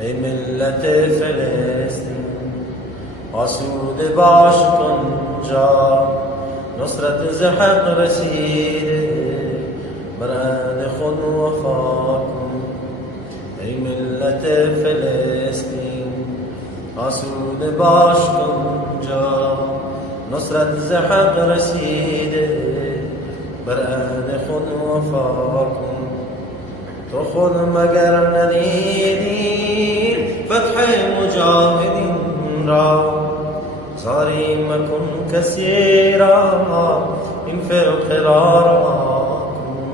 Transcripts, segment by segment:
ای ملت فلسطین آسوده باش کن جا نصرت ز حق رسیده بر عهد خود وفا کن ای ملت فلسطین آسوده باش کن جا نصرت ز حق رسیده بر عهد خود وفا کن تو خود مگر ندیدی فتح مجاهدین را زاری مکن کسی را این فرقه را کن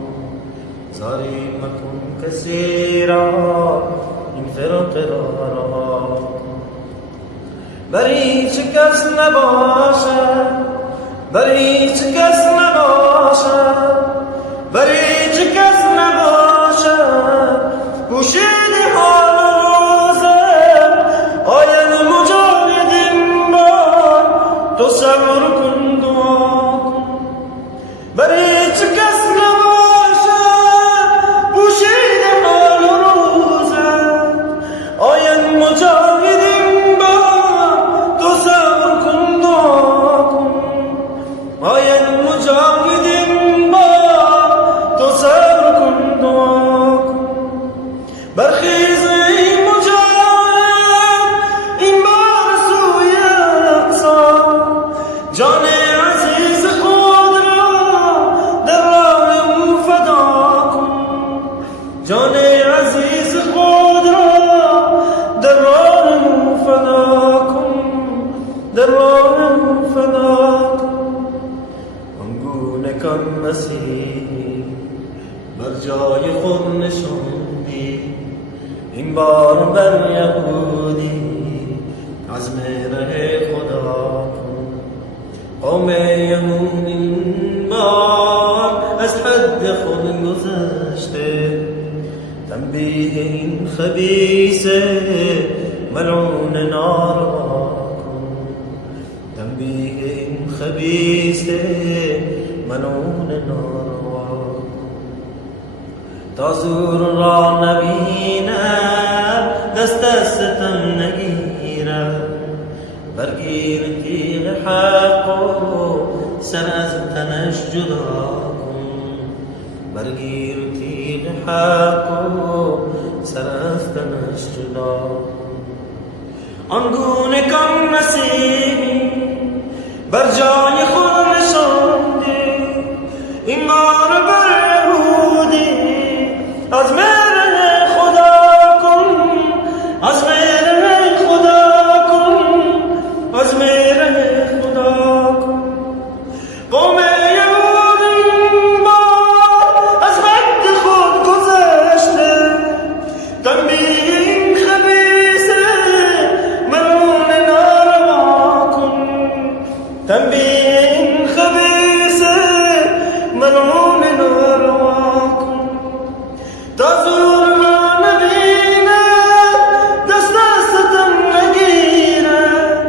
زاری مکن کسی را این فرقه را کن بر هیچ کس نباشد بر هیچ کس نباشد بر هیچ کس نباشد پوشیده حال روزه آید مجاهدین بار تو صبر کن دعا کن بر هیچ کس نباشد پوشیده حال روزه آید مجاهدین بار تو صبر کن دعا کن آید مجاهدین بار تو صبر کن دعا کن برخیز ای مجاهد این بار سوی اقصی جان عزیز خود را در راه او فدا کن جان عزیز خود را در راه او فدا کن در راه او فدا کن آنگونه کان مسیحی بر جای خود نشاندی این بار بر یهودی عزم ره خدا کن قوم یهود این بار از حد خود گذشته تنبیه این خبیث ملعون ناروا کن تنبیه این خبیث ملعون ناروا کن تا زور را نبیند دست از ستم نگیرد برگیر تیغ حق و سر از تنش جدا کن برگیر تیغ حق و سر از تنش جدا کن آنگونه کان مسیحی بر جای خود نشاندی این بار بر یهودی از مهر خدا کن از مهر خدا کن از مهر خدا کن قوم یهود این بار از حد خود گذشته تنبیه این خبیث ملعون ناروا کن تنبیه این خبیث ملعون ناروا کن تا زور را نبیند دست از ستم نگیرد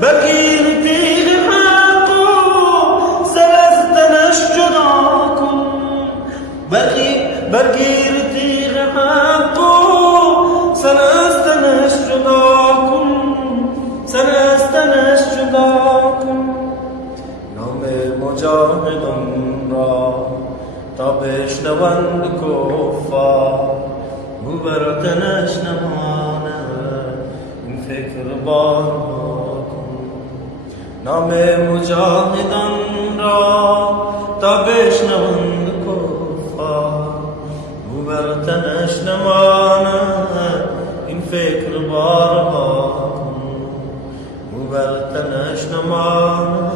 برگیر تیغ حق و سر از تنش جدا کن برگیر تیغ حق و سر از تنش جدا کن سر از تنش جدا کن نام مجاهدان را تا بشنوند کفار او بر تنش نماند این فکر بار کن نام مجاهدان را تا بشنوند کفار او بر تنش نماند این فکر بار کن او بر تنش نماند